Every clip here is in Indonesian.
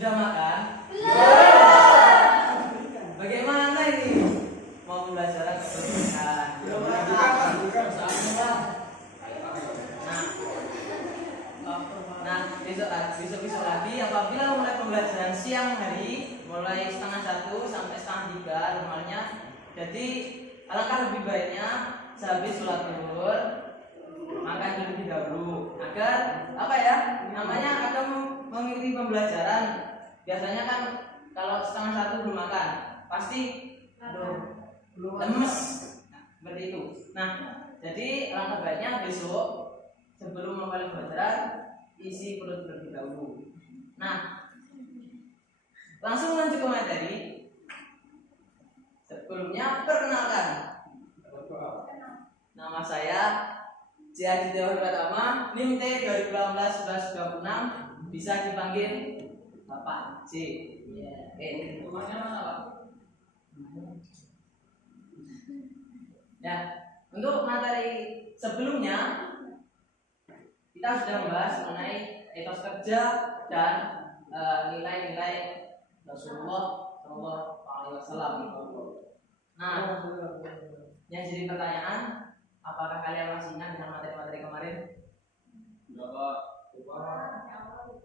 Sudah makan? Bagaimana ini? Mau pembelajaran kebersihan. Nah, besok lagi apabila mulai pembelajaran siang hari, mulai 12:30 sampai 1:30 normalnya. Jadi alangkah lebih baiknya sehabis sholat zuhur makan terlebih dahulu agar apa ya namanya agar mengikuti pembelajaran. Biasanya kan kalau 1:30 belum makan pasti lemes, seperti itu. Nah, jadi alangkah baiknya besok sebelum memulai pembelajaran isi perut terlebih dahulu. Nah, langsung lanjut ke materi. Sebelumnya perkenalkan, nama saya Jihadi Dewan Pratama, NIM T 2018-1126, bisa dipanggil Bapak J. Rumahnya mana Pak? Ya, untuk materi sebelumnya kita sudah membahas mengenai etos kerja dan nilai-nilai Rasulullah SAW. Nah, yang jadi pertanyaan, apakah kalian masih ingat dengan materi-materi kemarin? Enggak.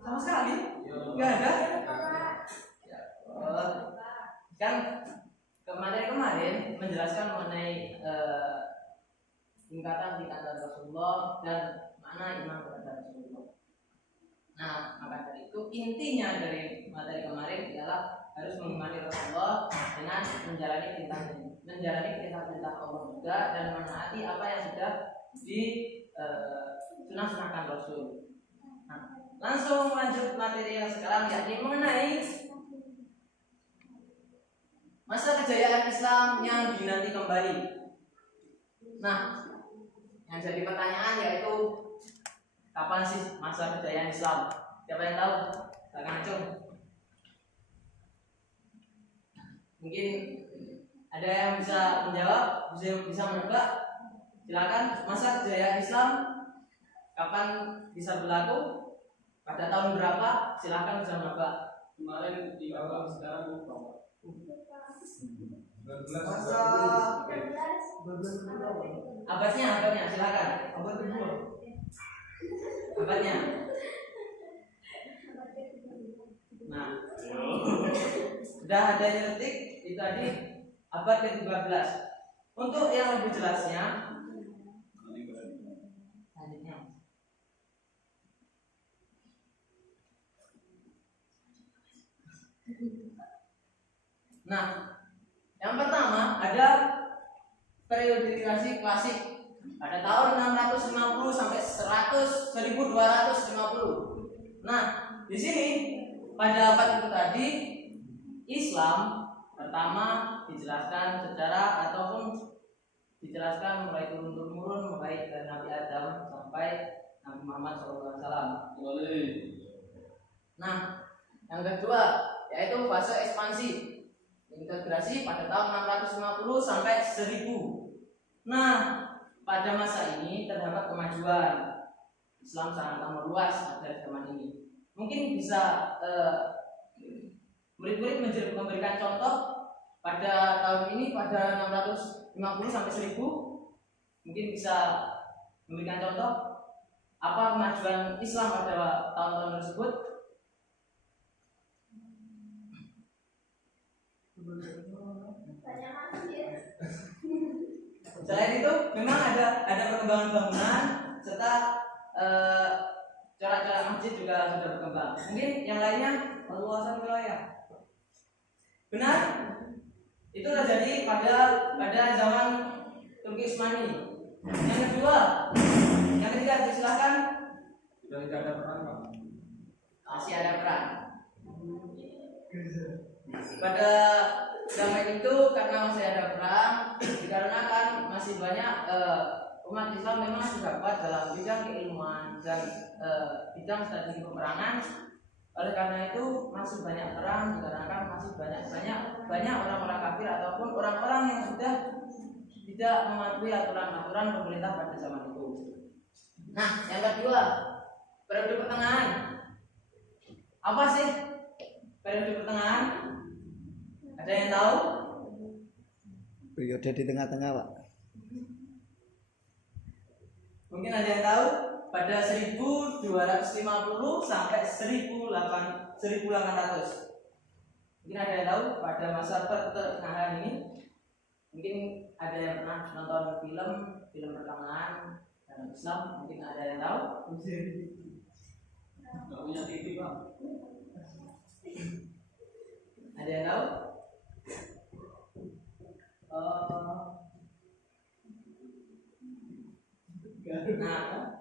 Sama sekali? Enggak ada? Ya, kan materi kemarin menjelaskan mengenai tingkatan-tingkatan Rasulullah dan mana iman kepada Rasulullah. Nah, maka dari itu intinya dari materi kemarin adalah harus mengimani Rasulullah dengan menjalani perintah-perintah Allah juga dan menaati apa yang sudah disunah-sunahkan Rasul. Nah, langsung lanjut materi yang sekarang, yakni mengenai masa kejayaan Islam yang dinanti kembali. Nah, yang jadi pertanyaan yaitu kapan sih masa kejayaan Islam? Siapa yang tahu? Silakan acung. Mungkin ada yang bisa menjawab, bisa menebak. Silakan. Masa kejayaan Islam kapan bisa berlaku? Pada tahun berapa? Silakan bisa menebak. Kemarin di awal, sekarang lupa. Abadnya silakan. Abad kedua. Abadnya. Nah, sudah ada nyetik itu tadi abad ke-13. Untuk yang lebih jelasnya, nah, yang pertama ada periodisasi klasik pada tahun 650 sampai 1250. Nah, di sini pada abad itu tadi Islam pertama dijelaskan secara ataupun dijelaskan mulai turun-temurun mulai dari Nabi Adam sampai Nabi Muhammad SAW. Nah, yang kedua yaitu fase ekspansi integrasi pada tahun 650 sampai 1000. Nah, pada masa ini terdapat kemajuan Islam sangat meluas pada zaman ini. Mungkin bisa murid-murid memberikan contoh pada tahun ini pada 650 sampai 1000. Mungkin bisa memberikan contoh apa kemajuan Islam pada tahun-tahun tersebut. Selain itu, memang ada perkembangan bangunan serta corak-corak masjid juga sudah berkembang. Mungkin yang lainnya perluasan wilayah. Benar? Itu terjadi pada zaman Turki Utsmani. Yang kedua, yang ketiga silakan. Sudah tidak ada perang, Pak. Masih ada perang. Pada zaman itu karena masih ada perang, dikarenakan masih banyak umat Islam memang sudah kuat dalam bidang keilmuan dan bidang strategi peperangan. Oleh karena itu masih banyak perang dikarenakan masih banyak orang-orang kafir ataupun orang-orang yang sudah tidak mematuhi aturan-aturan pemerintah pada zaman itu. Nah, yang kedua, periode pertengahan. Apa sih periode pertengahan? Ada yang tahu? Periode di tengah-tengah, Pak. Mungkin ada yang tahu? Pada 1250 sampai 1800. Mungkin ada yang tahu pada masa pertengahan ini? Mungkin ada yang pernah nonton film pertengahan dalam Islam? Mungkin ada yang tahu? Nggak punya TV, Pak. Ada yang tahu? Nah,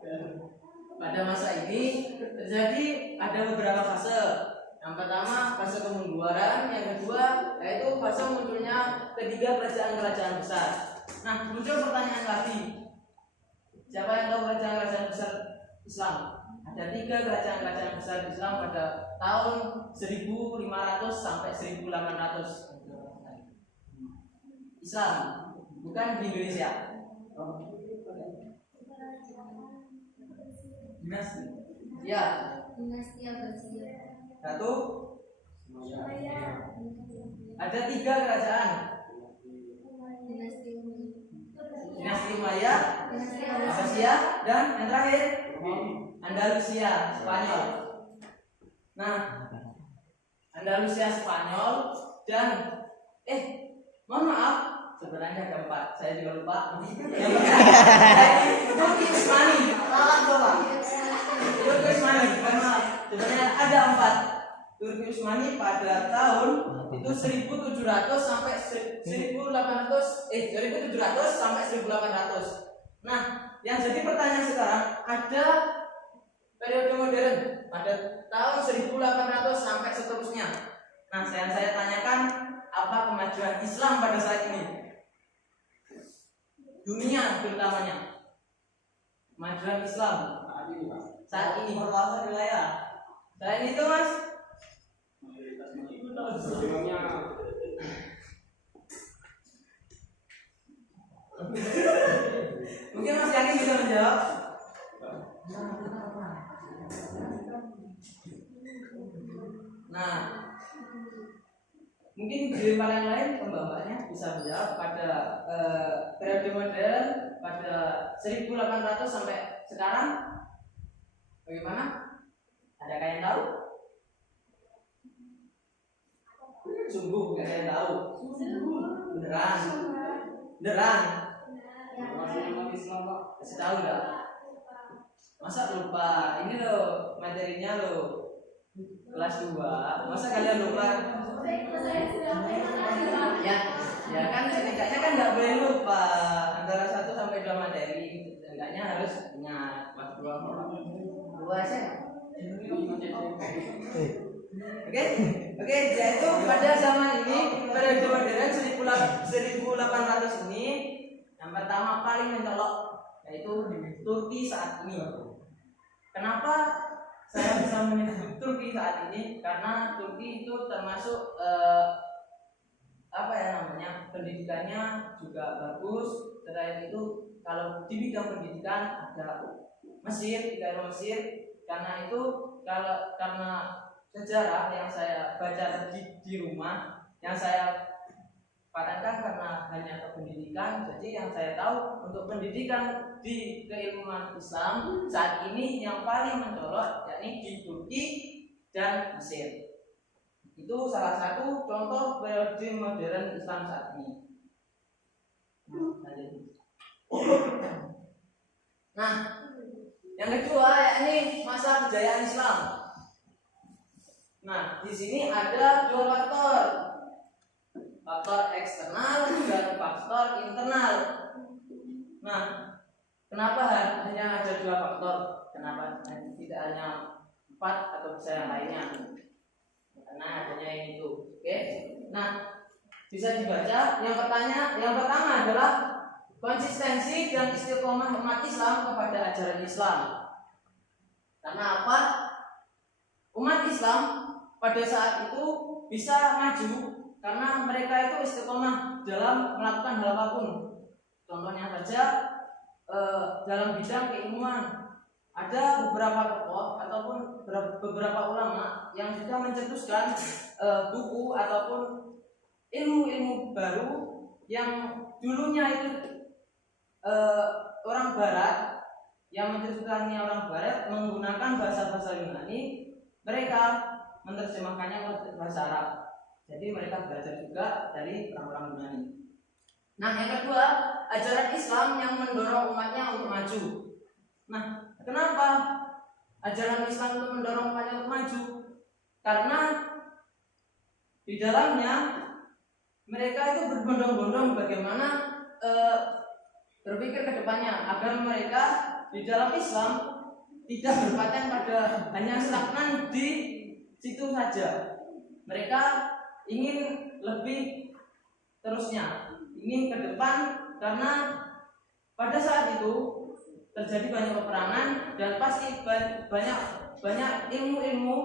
pada masa ini terjadi ada beberapa fase. Yang pertama fase kemunduran, yang kedua yaitu fase munculnya ketiga kerajaan-kerajaan besar. Nah, muncul pertanyaan lagi. Siapa yang tahu kerajaan-kerajaan besar Islam? Ada 3 kerajaan-kerajaan besar Islam pada tahun 1500 sampai 1800. Islam, bukan di Indonesia. Dinasti. Ya. Dinasti Abbasiyah. Satu. Ada 3 kerajaan. Dinasti Dinasti Umayyah, Dinasti Abbasiyah, dan yang terakhir Andalusia, Spanyol. Nah, Andalusia, Spanyol, dan mohon maaf, sebenarnya ada 4. Saya juga lupa. Turki Utsmani. Turki Utsmani, mohon maaf. Sebenarnya ada 4. Turki Utsmani pada tahun itu 1700 sampai 1700 sampai 1800. Nah, yang jadi pertanyaan sekarang, ada periode modern pada tahun 1800 sampai seterusnya. Nah, saya tanyakan, apa kemajuan Islam pada saat ini? Dunia terutamanya. Kemajuan Islam Saat ini, Pak. saat ini perluasan wilayah. Selain itu, Mas, Mayoritas berjuangnya mungkin Mas Yakin bisa menjawab. Nah, mungkin di yang lain pembawanya bisa menjawab pada periode modern pada 1800 sampai sekarang. Bagaimana? Adakah yang tahu? Sungguh gak ada yang tahu. Beneran. masih umat Islam, Pak. Kasih tahu enggak? Masa lupa? Ini loh materinya loh. Kelas 2. Masa kalian lupa? Ya kan setidaknya kan nggak boleh lupa antara 1 sampai 2 materi. Setidaknya harus ingat. Kelas 2 aja. Oke, yaitu pada zaman ini periode modern 1800 ini yang pertama paling mencolok yaitu Turki saat ini. Kenapa saya bisa menyebut Turki saat ini? Karena Turki itu termasuk pendidikannya juga bagus. Selain itu kalau di bidang pendidikan ada Mesir, Mesir. Karena itu karena sejarah yang saya baca di rumah, yang saya padankan karena hanya pendidikan. Jadi yang saya tahu untuk pendidikan di keilmuan Islam saat ini yang paling mencolok yakni di Turki dan Mesir. Itu salah satu contoh periode modern Islam saat ini. Nah, yang kedua yakni masa kejayaan Islam. Nah, di sini ada 2 faktor. Faktor eksternal dan faktor internal. Nah, kenapa hanya ada 2 faktor? Kenapa tidak hanya 4 atau bisa yang lainnya? Karena adanya yang itu. Oke. Nah, bisa dibaca. Yang pertama adalah konsistensi dan istiqomah umat Islam kepada ajaran Islam. Karena apa? Umat Islam pada saat itu bisa maju karena mereka itu istiqomah dalam melakukan hal apapun. Contohnya saja dalam bidang keilmuan. ada beberapa tokoh ataupun beberapa ulama yang sudah mencetuskan buku ataupun ilmu-ilmu baru yang dulunya itu orang Barat yang mencetuskannya orang Barat menggunakan bahasa-bahasa Yunani, mereka menerjemahkannya ke bahasa Arab. Jadi mereka belajar juga dari orang-orang Yunani. Nah, yang kedua, ajaran Islam yang mendorong umatnya untuk maju. Nah, kenapa ajaran Islam itu mendorong umatnya untuk maju? Karena di dalamnya mereka itu berbondong-bondong bagaimana berpikir ke depannya agar mereka di dalam Islam tidak berpaten pada hanya stagnan di situ saja. Mereka ingin lebih terusnya, ingin ke depan, karena pada saat itu terjadi banyak peperangan dan pasti banyak ilmu-ilmu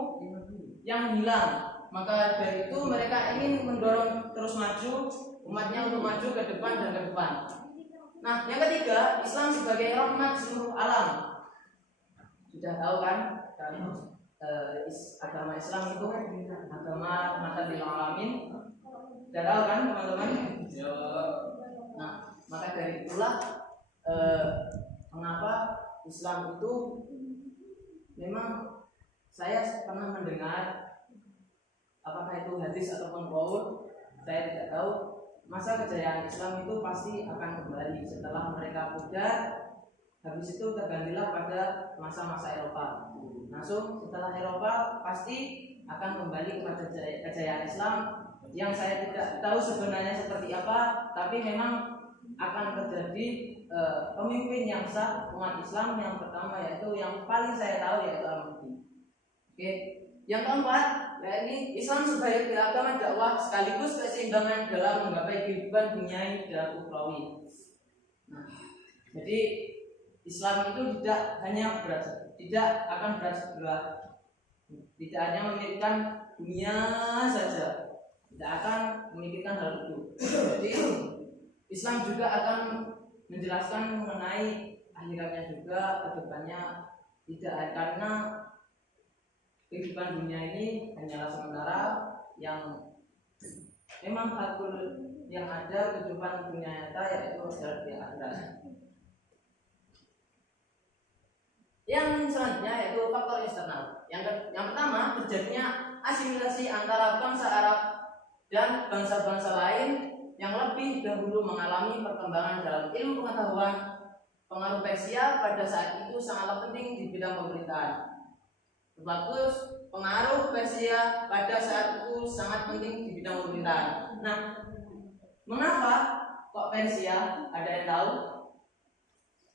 yang hilang. Maka dari itu mereka ingin mendorong terus maju umatnya untuk maju ke depan dan ke depan. Nah, yang ketiga, Islam sebagai rahmat seluruh alam. Sudah tahu kan? Agama Islam itu agama rahmatan lil alamin. Sudah tahu kan, teman-teman? Nah, maka dari itulah mengapa Islam itu memang saya pernah mendengar, apakah itu hadis ataupun qaul, saya tidak tahu. Masa kejayaan Islam itu pasti akan kembali setelah mereka pudar. Habis itu tergantilah pada masa-masa Eropa. Langsung setelah Eropa pasti akan kembali kepada kejayaan Islam yang saya tidak tahu sebenarnya seperti apa, tapi memang akan terjadi pemimpin yang sah umat Islam yang pertama, yaitu yang paling saya tahu, yaitu Al-Mahdi. Oke. Yang keempat, yakni Islam sebagai agama dakwah sekaligus keseimbangan dalam menggapai kehidupan duniawi dan ukhrawi. Nah, jadi Islam itu tidak akan berat sebelah, tidak hanya memikirkan dunia saja, tidak akan memikirkan hal itu. Jadi Islam juga akan menjelaskan mengenai akhiratnya juga ke depannya, tidak, karena kehidupan dunia ini hanyalah sementara, yang memang hakul yang ada kehidupan dunia nyata yaitu adalah di akhirat. Yang selanjutnya yaitu faktor eksternal. Yang pertama, terjadinya asimilasi antara bangsa Arab dan bangsa-bangsa lain yang lebih dahulu mengalami perkembangan dalam ilmu pengetahuan. Pengaruh Persia pada saat itu sangatlah penting di bidang pemerintahan. Bagus, pengaruh Persia pada saat itu sangat penting di bidang pemerintahan. Nah, mengapa kok Persia? Ada yang tahu?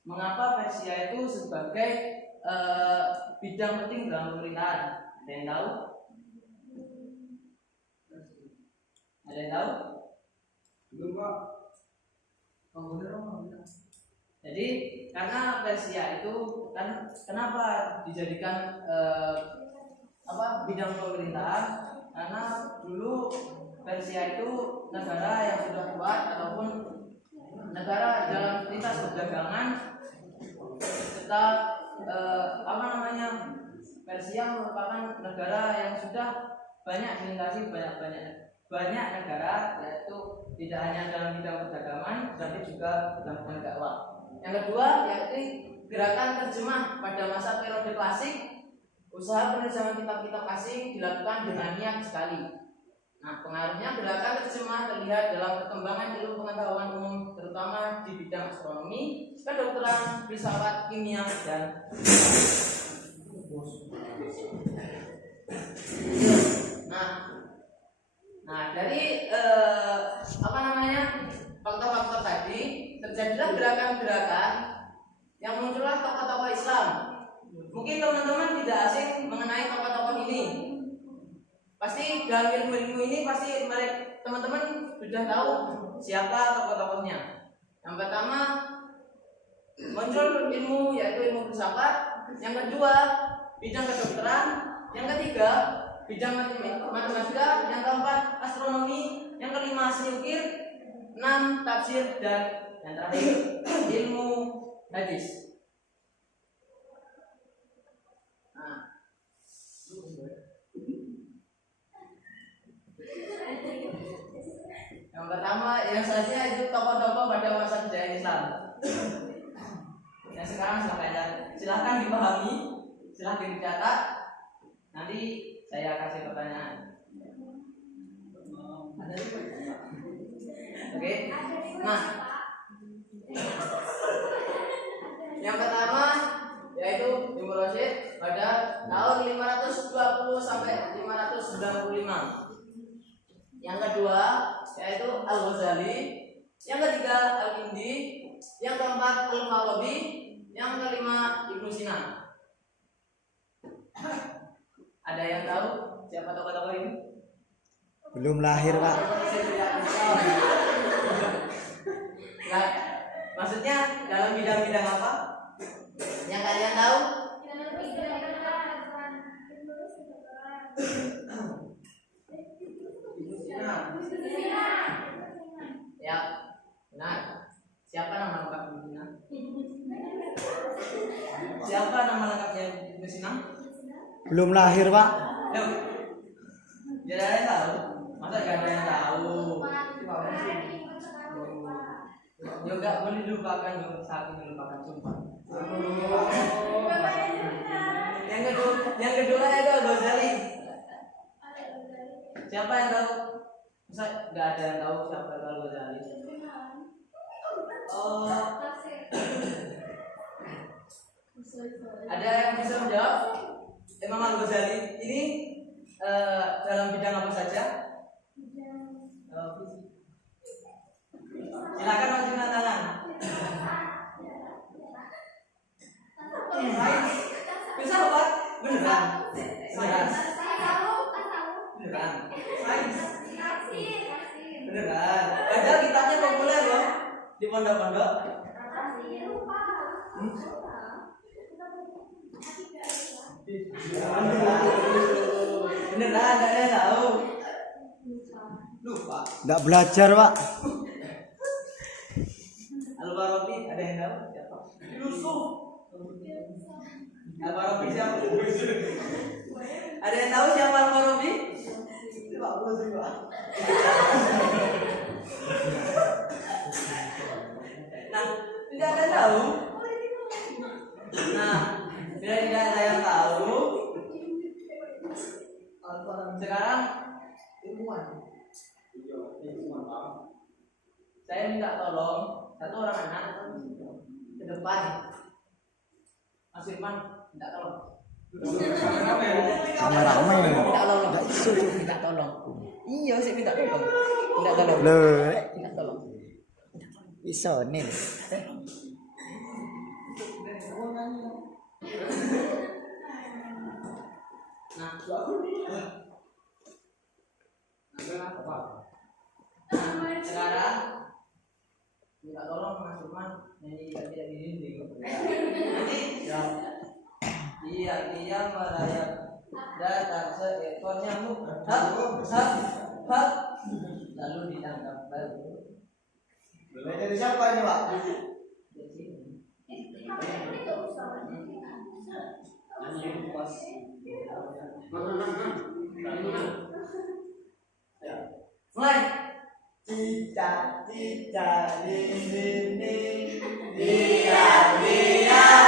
Mengapa Persia itu sebagai bidang penting dalam pemerintahan? Ada yang tahu? Ada yang tahu? Belum, Pak. Jadi karena Persia itu kan kenapa dijadikan bidang pemerintahan? Karena dulu Persia itu negara yang sudah kuat ataupun negara dalam lintas perdagangan, serta Persia merupakan negara yang sudah banyak dilintasi banyak negara, yaitu tidak hanya dalam bidang perdagangan tapi juga dalam bidang dakwah. Yang kedua yaitu gerakan terjemah pada masa periode klasik. Usaha penerjemahan kitab-kitab asing dilakukan dengan niat sekali. Nah, pengaruhnya gerakan terjemah terlihat dalam perkembangan ilmu pengetahuan umum, terutama di bidang astronomi, kedokteran, filsafat, kimia, dan dari faktor-faktor tadi terjadilah gerakan-gerakan yang muncullah tokoh-tokoh Islam. Mungkin teman-teman tidak asing mengenai tokoh-tokoh ini. Pasti dalam ilmu-ilmu ini pasti teman-teman sudah tahu siapa tokoh-tokohnya. Yang pertama muncul ilmu, yaitu ilmu filsafat. Yang kedua bidang kedokteran. Yang ketiga bidang matematika. Yang keempat astronomi. Yang kelima seni ukir. 6 tafsir, dan yang terakhir ilmu hadis. Yang pertama, yang selanjutnya itu tokoh-tokoh pada masa kejayaan Islam. Yang sekarang silahkan dipahami, silahkan dicatat. Nanti saya kasih pertanyaan. Oke. Nah, yang pertama yaitu Ibnu Rashid pada tahun 520 sampai 595. Yang kedua yaitu Al-Ghazali, yang ketiga Al-Kindi, yang keempat Al-Farabi, yang kelima Ibnu Sina. Ada yang tahu siapa tokoh-tokoh ini? Belum lahir, Pak. Nah, maksudnya dalam bidang-bidang apa? Yang kalian tahu? Ya, benar. Siapa nama lengkap Ibnu Sina? Siapa nama lengkapnya Ibnu Sina? Belum lahir, Pak. Loh, tidak ada yang tahu. Masa gak ada yang tahu? Juga boleh dilupakan dong, saking dilupakan sumpah. Yang kedua itu Al-Ghazali. Siapa yang tahu? Masa gak ada yang tahu siapa itu Al-Ghazali? Oh, ada yang bisa menjawab? Imam Al-Ghazali ini dalam bidang apa saja? Silakan menggunakan tangan. Bisa apa? Beneran? Beneran? Beneran? Beneran? Padahal kitabnya populer loh di pondok-pondok. Beneran? Gak ada yang tahu? Lupa. Nggak belajar, Pak. Al-Farabi ada yang tahu siapa? Yusuf. Al-Farabi siapa? Ada yang tahu siapa Al-Farabi? Nah, tidak ada yang tahu. Nah, bila tidak ada yang tahu, sekarang ilmuwan. Saya minta tolong satu orang anak ke depan. Mas Firman minta tolong. Rame-rame. Minta tolong. Enggak iso minta tolong. Iya sih minta tolong. Minta tolong. Loh, Minta tolong. iso nih. Nah, sekarang minta tolong Mas Firman nyanyi tidak di dinding. Nanti dia merayap datang seekor nyamuk, hap, lalu ditangkap baru. Dari siapa ini, Pak? Mulai. Cicak-cicak di dinding, dia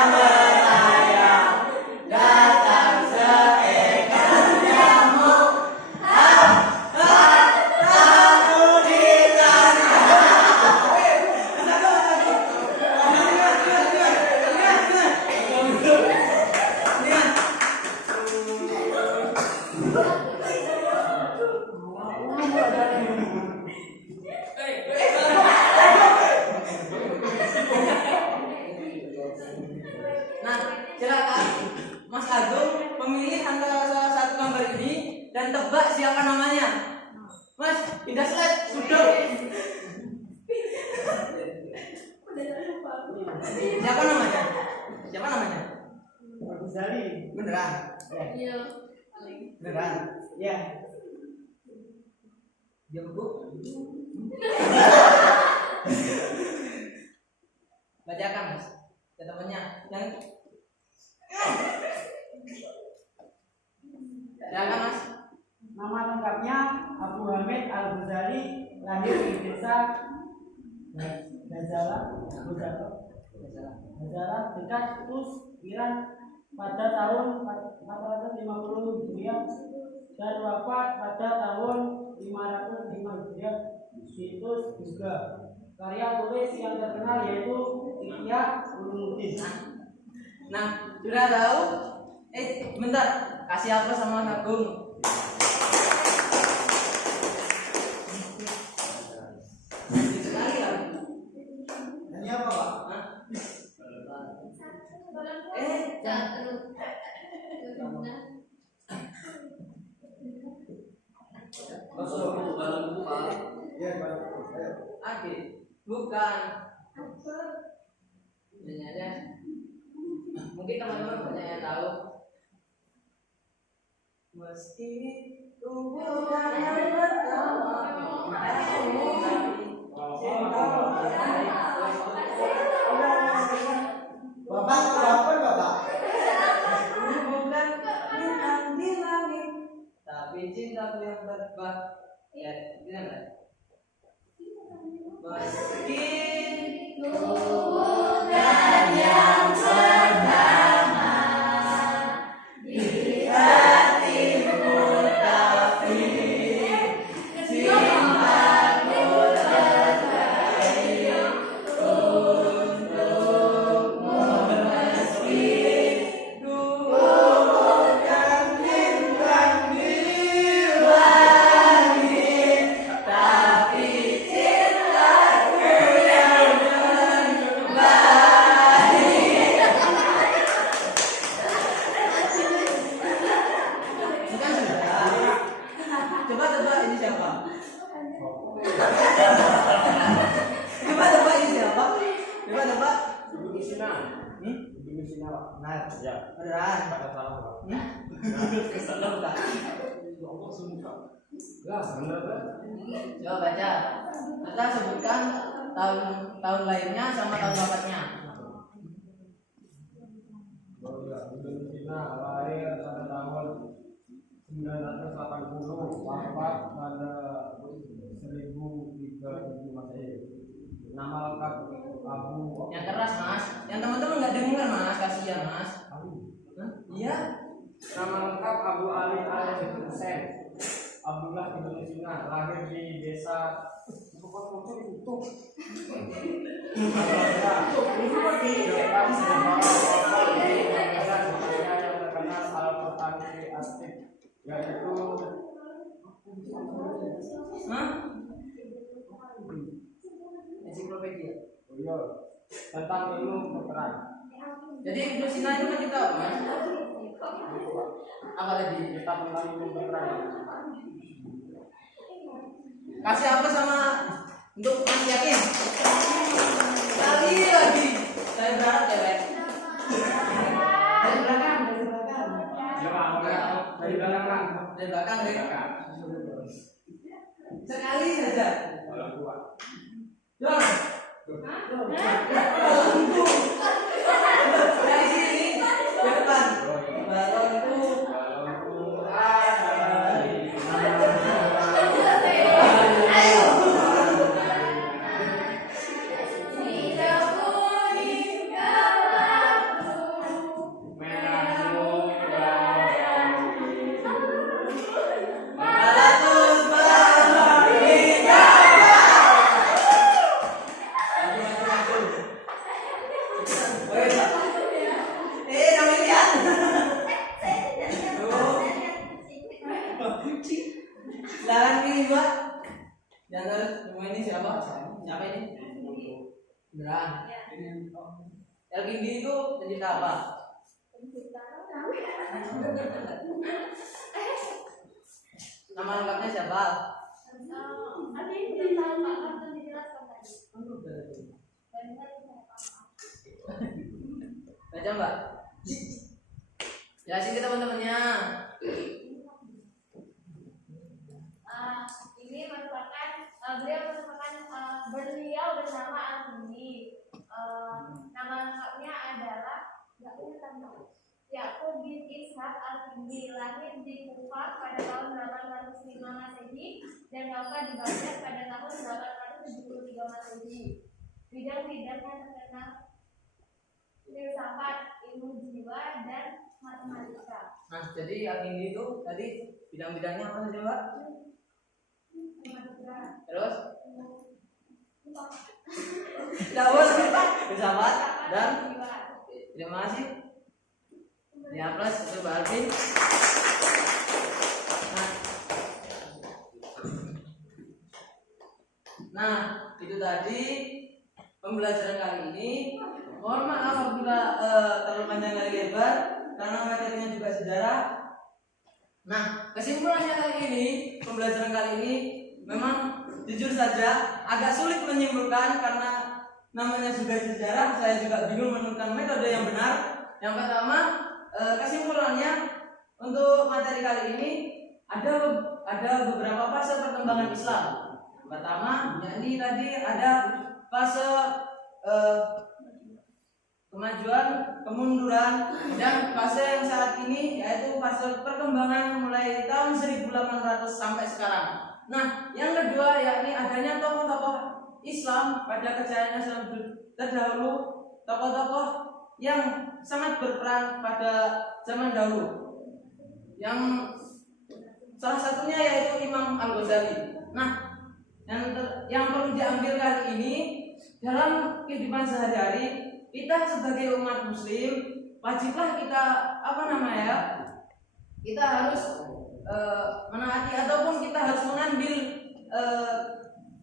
merayap datang seekor nyamuk, lalu ditangkap. Nah, silakan Mas Agung memilih antara salah satu gambar ini dan tebak siapa namanya. Mas, pindah slide, sudah. Siapa namanya? Siapa namanya? Al-Ghazali. Beneran? Iya. Beneran? Ya. Dia Bu. Bacakan Mas. Ya temannya yang silakan Mas. Nama lengkapnya Abu Hamid Al-Ghazali, lahir di desa Gazala, dekat Tus, Iran pada tahun 450 Hijriah dan wafat pada tahun 505 Hijriah di Tus juga. Karya tulis yang terkenal yaitu Ihya Ulumuddin. Nah, sudah tahu? Bentar, kasih apa sama Agung? Sekali lah. Ini apa, Pak? Satu. Masuk dalam buku, Pak. Iya, Pak. Ayo. Adik, bukan. Sebenarnya, mungkin teman-teman banyak yang tahu. Meski bukan yang pertama, Bapak, apa, Bapak? bukan bintang di langit, tapi cintaku yang terbang. Ya, itu kan? Meski bukan yang pertama di hatimu, tapi cintaku terbaik untukmu. Meski ku bukan bintang di langit, tapi cintaku yang terbaik. Bukan sudah. Coba tebak ini siapa? Coba tebak ini siapa? Coba tebak. Ibu Sina. Ibu Sina, Pak. Nah, Ya. Beneran? Pada salah, Pak. Salah bukan? Allah semuka. Lah, bener kan? Coba baca. Kita sebutkan tahun lahirnya sama tahun wafatnya. Ibu Sina lahir pada tahun 980, wafat pada 1037 Masehi. Nama lengkap Abu Yang keras mas, yang teman-teman nggak dengar mas, kasihan mas. Hah? Iya? Nama lengkap Abu Ali Al-Husain Abdullah bin Sina, lahir di desa yang terkenal Al-Quran Astik, yaitu Hah? Ensiklopedia. tentang ilmu kedokteran. Jadi Ibnu Sina itu kan kita apa mas? Apa tadi? Kita tentang ilmu kedokteran. Kasih apa sama untuk Mas Yakin? Sekali lagi. Saya berharap cewek. Dari belakang, dari belakang. Dari belakang. Dari belakang deh. Sekali saja. Dong. Dari sini ke depan. Balonku. Silakan pilih dua. Yang harus semua ini siapa? Siapa ini? Beneran. LKD itu pencipta apa? Nama lengkapnya siapa? Baca mbak. Jelasin ke teman-temannya. Ini merupakan beliau bernama Al-Hindi. Nama lengkapnya adalah Yaqub bin Ishaq Al-Hindi, lahir di Kufah pada tahun 8 805 Masehi dan wafat di Baghdad pada tahun 873 Masehi. Bidang-bidangnya terkenal filsafat, ilmu jiwa, dan matematika. Nah, jadi yang ini itu tadi bidang-bidangnya apa saja, Mbak? Matematika. Terus? Dawas, filsafat dan terima kasih. Ya plus itu Mbak Alvin. Nah, itu tadi pembelajaran kali ini. Mohon maaf apabila terlalu panjang kali lebar karena materinya juga sejarah. Nah, kesimpulannya kali ini, pembelajaran kali ini memang jujur saja agak sulit menyimpulkan karena namanya juga sejarah. Saya juga bingung menemukan metode yang benar. Yang pertama, kesimpulannya untuk materi kali ini ada beberapa fase perkembangan Islam. Pertama, yakni tadi ada fase kemajuan, kemunduran, dan fase yang saat ini yaitu fase perkembangan mulai tahun 1800 sampai sekarang. Nah, yang kedua yakni adanya tokoh-tokoh Islam pada kejayaan Islam terdahulu, tokoh-tokoh yang sangat berperan pada zaman dahulu. Yang salah satunya yaitu Imam Al-Ghazali. Nah, yang perlu diambil kali ini dalam kehidupan sehari-hari, kita sebagai umat muslim wajiblah kita kita harus menaati ataupun kita harus mengambil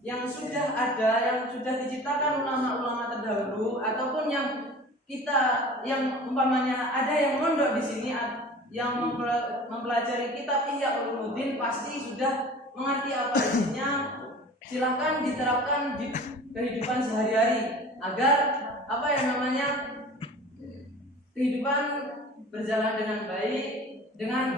yang sudah ada, yang sudah diciptakan ulama-ulama terdahulu, ataupun yang umpamanya ada yang mondok di sini yang mempelajari kitab Ihya Ulumuddin pasti sudah mengerti apa isinya. Silahkan diterapkan di kehidupan sehari-hari agar kehidupan berjalan dengan baik dengan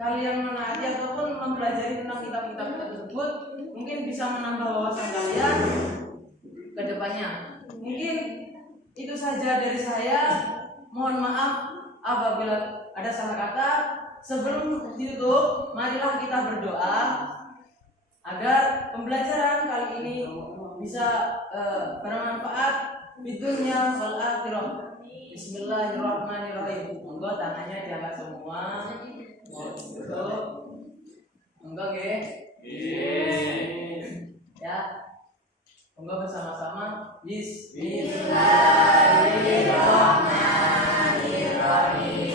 kalian menaati ataupun mempelajari tentang kitab-kitab tersebut, mungkin bisa menambah wawasan kalian ke depannya. Mungkin itu saja dari saya. Mohon maaf apabila ada salah kata. Sebelum ditutup, marilah kita berdoa agar pembelajaran kali ini bisa bermanfaat di dunia wal akhirah. Bismillahirrahmanirrahim. Monggo tangannya diangkat semua. Monggo nggih. Ya. Monggo bersama-sama. Bismillahirrahmanirrahim.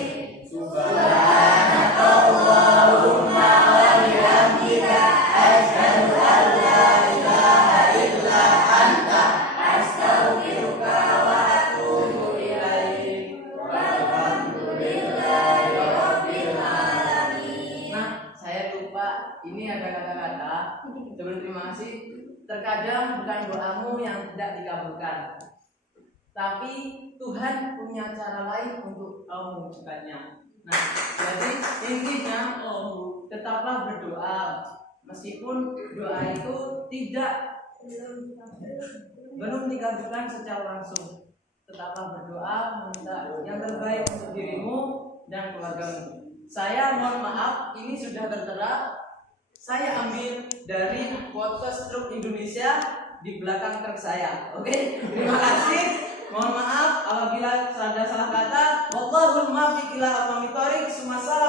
Subhanakallahumma wa bihamdika asyhadu an la ilaha illa anta astaghfiruka wa atubu ilaik. Walhamdulillahi rabbil alamin. Nah, saya lupa ini ada kata-kata sebelum terima kasih. Terkadang bukan doamu yang tidak dikabulkan, tapi Tuhan punya cara lain untuk kau mewujudkannya. Nah, jadi intinya tetaplah berdoa meskipun doa itu belum dikabulkan secara langsung. Tetaplah berdoa meminta yang terbaik untuk dirimu dan keluargamu. Saya mohon maaf, ini sudah tertera. Saya ambil dari podcast Truk Indonesia di belakang truk saya. Oke, terima kasih. Mohon maaf apabila ada salah kata. Wallahul muwaffiq ila aqwamit thoriq. Assalamualaikum.